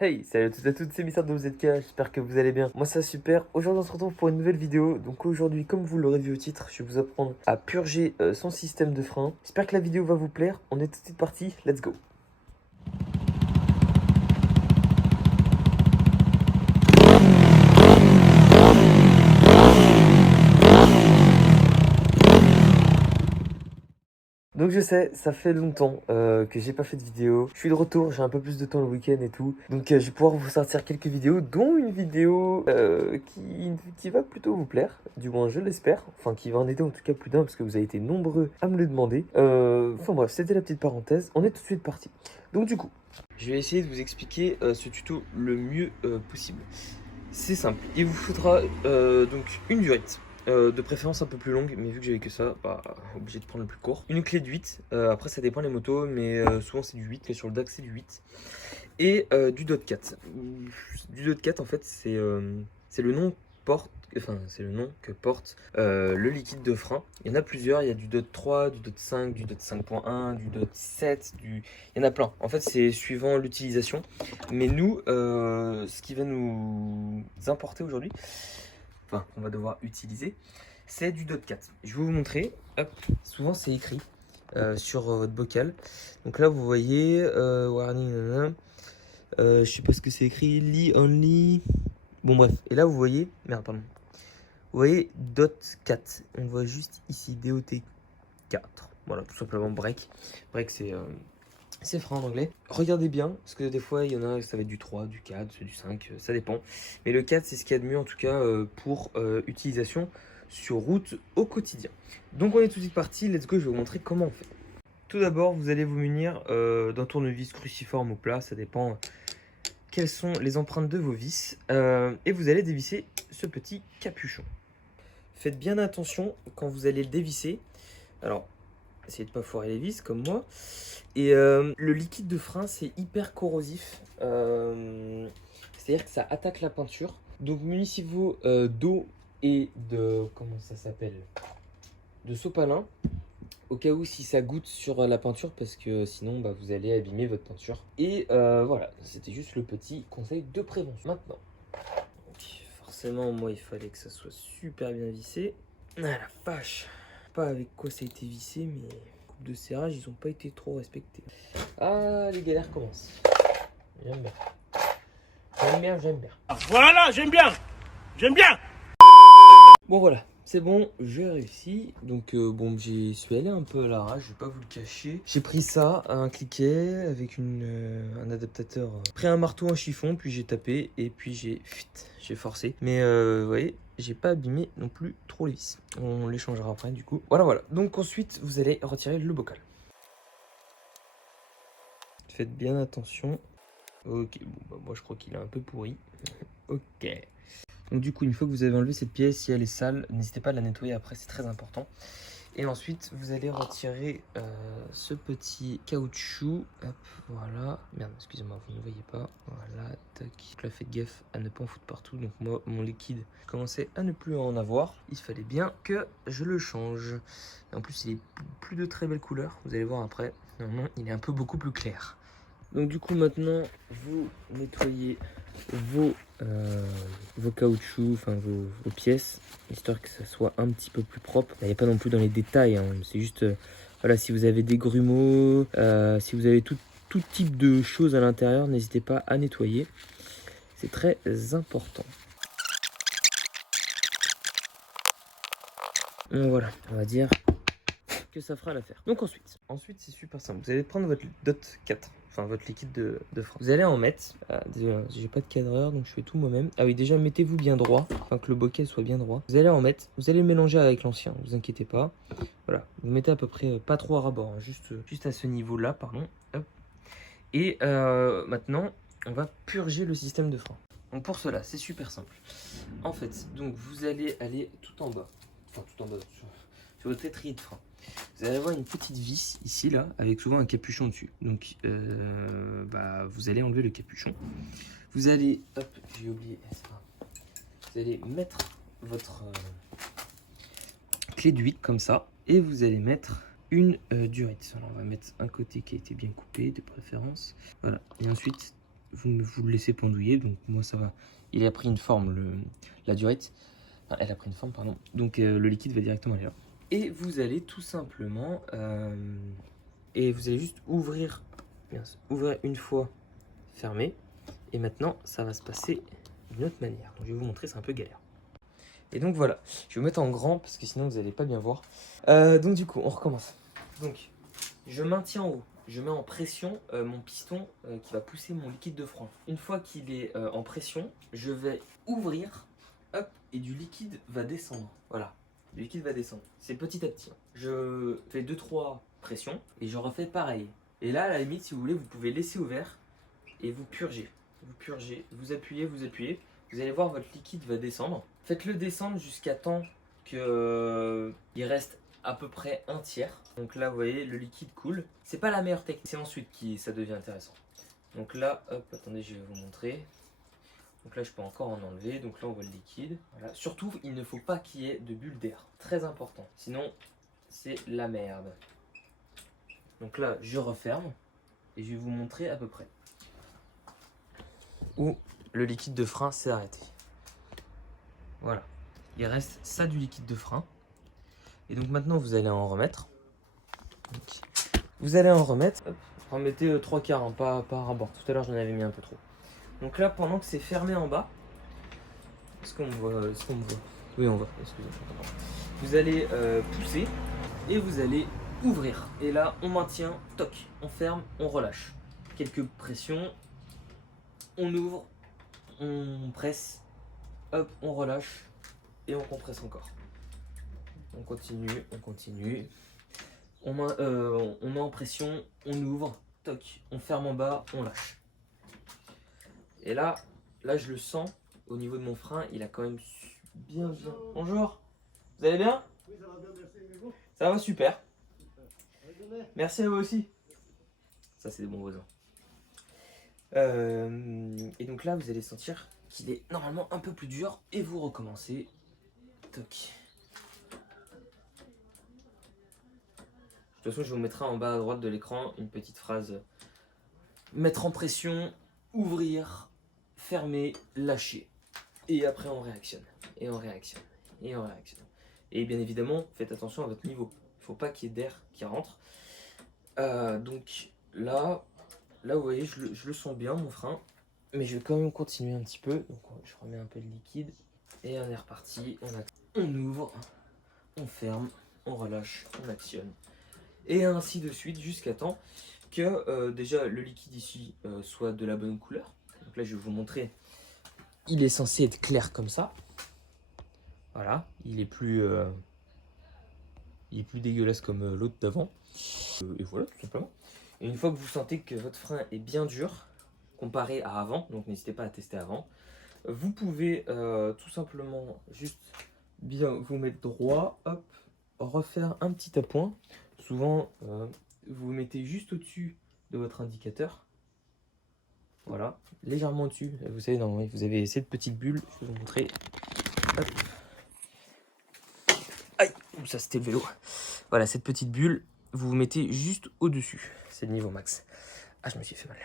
Hey, salut à toutes et à toutes, c'est Mister de WZK, j'espère que vous allez bien. Moi ça va super, aujourd'hui on se retrouve pour une nouvelle vidéo. Donc aujourd'hui, comme vous l'aurez vu au titre, je vais vous apprendre à purger son système de frein. J'espère que la vidéo va vous plaire, on est tout de suite parti, let's go. Donc je sais, ça fait longtemps que j'ai pas fait de vidéo. Je suis de retour, j'ai un peu plus de temps le week-end et tout. Donc je vais pouvoir vous sortir quelques vidéos, dont une vidéo qui va plutôt vous plaire. Du moins je l'espère. Enfin qui va en aider en tout cas plus d'un parce que vous avez été nombreux à me le demander. Enfin bref, c'était la petite parenthèse. On est tout de suite parti. Donc du coup, je vais essayer de vous expliquer ce tuto le mieux possible. C'est simple, il vous faudra donc une durite. De préférence un peu plus longue, mais vu que j'avais que ça, bah obligé de prendre le plus court. Une clé de 8, après ça dépend les motos, mais souvent c'est du 8, que sur le DAC c'est du 8. Et du DOT 4. Du DOT 4 en fait c'est le nom c'est le nom que porte le liquide de frein. Il y en a plusieurs, il y a du DOT 3, du DOT 5, du DOT 5.1, du DOT 7, il y en a plein. En fait c'est suivant l'utilisation. Mais nous, ce qui va nous importer aujourd'hui, enfin qu'on va devoir utiliser, c'est du DOT 4. Je vais vous montrer. Hop, souvent c'est écrit sur votre bocal. Donc là vous voyez warning, nanana. Je sais pas ce que c'est écrit, lee only. Bon bref, et là vous voyez, merde pardon. Vous voyez DOT 4. On voit juste ici DOT 4. Voilà, tout simplement break. Break c'est frein en anglais. Regardez bien, parce que des fois, il y en a, ça va être du 3, du 4, du 5, ça dépend. Mais le 4, c'est ce qu'il y a de mieux, en tout cas, pour utilisation sur route au quotidien. Donc, on est tout de suite parti. Let's go, je vais vous montrer comment on fait. Tout d'abord, vous allez vous munir d'un tournevis cruciforme ou plat, ça dépend quelles sont les empreintes de vos vis. Et vous allez dévisser ce petit capuchon. Faites bien attention quand vous allez le dévisser. Alors, essayez de ne pas foirer les vis comme moi. Et le liquide de frein, c'est hyper corrosif. C'est-à-dire que ça attaque la peinture. Donc munissez-vous d'eau et de... comment ça s'appelle? De sopalin. Au cas où si ça goûte sur la peinture, parce que sinon bah, vous allez abîmer votre peinture. Et voilà, c'était juste le petit conseil de prévention. Maintenant, donc, forcément, moi il fallait que ça soit super bien vissé. Ah la vache! Pas avec quoi ça a été vissé, mais de serrage, ils ont pas été trop respectés. Ah, les galères commencent. J'aime bien. J'aime bien, j'aime bien. Voilà, j'aime bien. J'aime bien. Bon, voilà. C'est bon, j'ai réussi. Donc, bon, j'y suis allé un peu à l'arrache, je vais pas vous le cacher. J'ai pris ça à un cliquet avec un adaptateur. Pris un marteau, un chiffon, puis j'ai tapé et puis j'ai forcé. Mais vous voyez, j'ai pas abîmé non plus trop les vis. On les changera après du coup. Voilà, voilà. Donc ensuite, vous allez retirer le bocal. Faites bien attention. Ok, bon, bah moi je crois qu'il est un peu pourri. Ok. Donc du coup, une fois que vous avez enlevé cette pièce, si elle est sale, n'hésitez pas à la nettoyer après, c'est très important. Et ensuite, vous allez retirer ce petit caoutchouc. Hop, voilà. Merde, excusez-moi, vous ne voyez pas. Voilà, tac. Donc là, faites gaffe à ne pas en foutre partout. Donc moi, mon liquide commençait à ne plus en avoir. Il fallait bien que je le change. Et en plus, il est plus de très belle couleur. Vous allez voir après. Normalement, il est un peu beaucoup plus clair. Donc du coup maintenant vous nettoyez vos caoutchoucs, enfin vos pièces, histoire que ça soit un petit peu plus propre. Il n'y a pas non plus dans les détails, hein. C'est juste voilà, si vous avez des grumeaux, si vous avez tout type de choses à l'intérieur, n'hésitez pas à nettoyer. C'est très important. Donc voilà, on va dire que ça fera l'affaire. Donc ensuite c'est super simple. Vous allez prendre votre DOT 4, enfin votre liquide de frein. Vous allez en mettre. Désolé, j'ai pas de cadreur donc je fais tout moi-même. Ah oui, déjà mettez-vous bien droit, enfin que le bocal soit bien droit. Vous allez en mettre. Vous allez le mélanger avec l'ancien. Ne vous inquiétez pas. Voilà, vous mettez à peu près pas trop à rabord, hein, juste à ce niveau-là, pardon. Hop. Et maintenant, on va purger le système de frein. Donc pour cela, c'est super simple. En fait, donc vous allez aller tout en bas, enfin tout en bas sur votre étrier de frein. Vous allez avoir une petite vis ici, là, avec souvent un capuchon dessus. Donc, bah, vous allez enlever le capuchon. Vous allez, hop, j'ai oublié, vous allez mettre votre clé de 8 comme ça. Et vous allez mettre une durite. Alors, on va mettre un côté qui a été bien coupé, de préférence. Voilà. Et ensuite, vous le laissez pendouiller. Donc moi ça va. Il a pris une forme, la durite. Enfin, elle a pris une forme, pardon. Donc le liquide va directement aller là. Et vous allez tout simplement... et vous allez juste ouvrir une fois, fermer. Et maintenant, ça va se passer d'une autre manière. Donc, je vais vous montrer, c'est un peu galère. Et donc voilà, je vais vous mettre en grand parce que sinon vous n'allez pas bien voir. Donc du coup, on recommence. Donc, je maintiens en haut. Je mets en pression mon piston qui va pousser mon liquide de frein. Une fois qu'il est en pression, je vais ouvrir, hop, et du liquide va descendre. Voilà, le liquide va descendre. C'est petit à petit. Je fais 2-3 pressions et je refais pareil. Et là, à la limite, si vous voulez, vous pouvez laisser ouvert et vous purgez. Vous purgez, vous appuyez, vous appuyez. Vous allez voir, votre liquide va descendre. Faites-le descendre jusqu'à temps qu'il reste à peu près un tiers. Donc là, vous voyez, le liquide coule. C'est pas la meilleure technique, c'est ensuite que ça devient intéressant. Donc là, hop, attendez, je vais vous montrer. Donc là, je peux encore en enlever. Donc là, on voit le liquide. Voilà. Surtout, il ne faut pas qu'il y ait de bulles d'air. Très important. Sinon, c'est la merde. Donc là, je referme. Et je vais vous montrer à peu près où le liquide de frein s'est arrêté. Voilà. Il reste ça du liquide de frein. Et donc maintenant, vous allez en remettre. Donc, vous allez en remettre. Hop, remettez 3 quarts, hein, pas à bord. Tout à l'heure, j'en avais mis un peu trop. Donc là, pendant que c'est fermé en bas, est-ce qu'on me voit, Oui, on voit. Excusez-moi. Vous allez pousser et vous allez ouvrir. Et là, on maintient, toc, on ferme, on relâche. Quelques pressions, on ouvre, on presse, hop, on relâche et on compresse encore. On continue, on continue. On met en pression, on ouvre, toc, on ferme en bas, on lâche. Et là je le sens au niveau de mon frein, il a quand même bien. Bonjour, vous allez bien? Oui, ça va bien, merci. Et vous? Ça va super. Bonne journée. Merci à vous aussi. Ça, c'est des bons voisins. Et donc là, vous allez sentir qu'il est normalement un peu plus dur et vous recommencez. Toc. De toute façon, je vous mettrai en bas à droite de l'écran une petite phrase. Mettre en pression, ouvrir, fermer, lâcher. Et après, on réactionne. Et on réactionne. Et on réactionne. Et bien évidemment, faites attention à votre niveau. Il ne faut pas qu'il y ait d'air qui rentre. Donc là, vous voyez, je le sens bien, mon frein. Mais je vais quand même continuer un petit peu. Donc je remets un peu de liquide. Et on est reparti. On ouvre, on ferme, on relâche, on actionne. Et ainsi de suite jusqu'à temps que déjà le liquide ici soit de la bonne couleur. Donc là, je vais vous montrer. Il est censé être clair comme ça. Voilà, il est plus dégueulasse comme l'autre d'avant. Et voilà, tout simplement. Et une fois que vous sentez que votre frein est bien dur, comparé à avant, donc n'hésitez pas à tester avant, vous pouvez tout simplement juste bien vous mettre droit, hop, refaire un petit appoint. Souvent, vous vous mettez juste au-dessus de votre indicateur. Voilà, légèrement au-dessus. Vous savez, normalement, vous avez cette petite bulle. Je vais vous montrer. Hop. Aïe, ça c'était le vélo. Voilà, cette petite bulle, vous vous mettez juste au-dessus. C'est le niveau max. Ah, je me suis fait mal.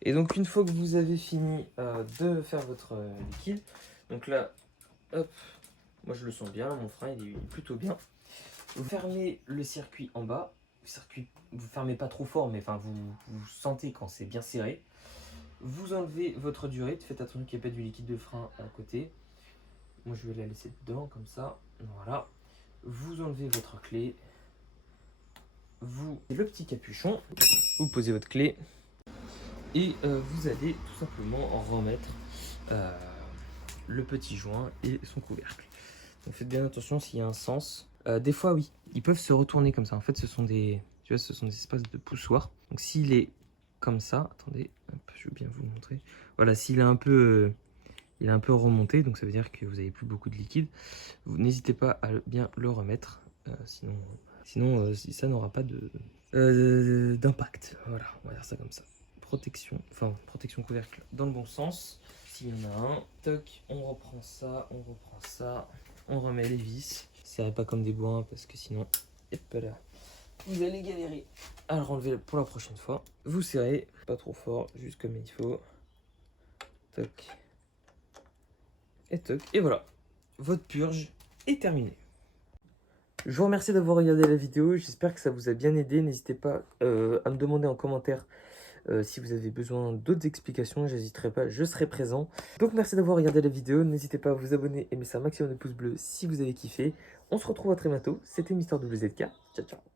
Et donc, une fois que vous avez fini de faire votre liquide, donc là, hop, moi je le sens bien, mon frein il est plutôt bien. Vous fermez le circuit en bas. Vous fermez pas trop fort, mais enfin vous sentez quand c'est bien serré. Vous enlevez votre durite, faites attention qu'il n'y ait pas du liquide de frein à côté. Moi je vais la laisser dedans comme ça, voilà. Vous enlevez votre clé. Vous le petit capuchon, vous posez votre clé et vous allez tout simplement en remettre le petit joint et son couvercle. Donc faites bien attention s'il y a un sens. Des fois oui, ils peuvent se retourner comme ça. En fait ce sont des espaces de poussoirs. Donc s'il est comme ça, attendez, hop, je vais bien vous montrer. Voilà, s'il est un peu remonté, donc ça veut dire que vous n'avez plus beaucoup de liquide. Vous n'hésitez pas à bien le remettre, sinon ça n'aura pas d'impact. Voilà, on va dire ça comme ça. Protection couvercle dans le bon sens. S'il y en a un, toc, on reprend ça, on remet les vis. Serrez pas comme des bois parce que sinon, hop là, vous allez galérer à le renlever pour la prochaine fois. Vous serrez, pas trop fort, juste comme il faut. Toc. Et toc. Et voilà, votre purge est terminée. Je vous remercie d'avoir regardé la vidéo, j'espère que ça vous a bien aidé. N'hésitez pas à me demander en commentaire si vous avez besoin d'autres explications, j'hésiterai pas, je serai présent. Donc merci d'avoir regardé la vidéo, n'hésitez pas à vous abonner et mettre un maximum de pouces bleus si vous avez kiffé. On se retrouve à très bientôt, c'était Mister WZK, ciao ciao.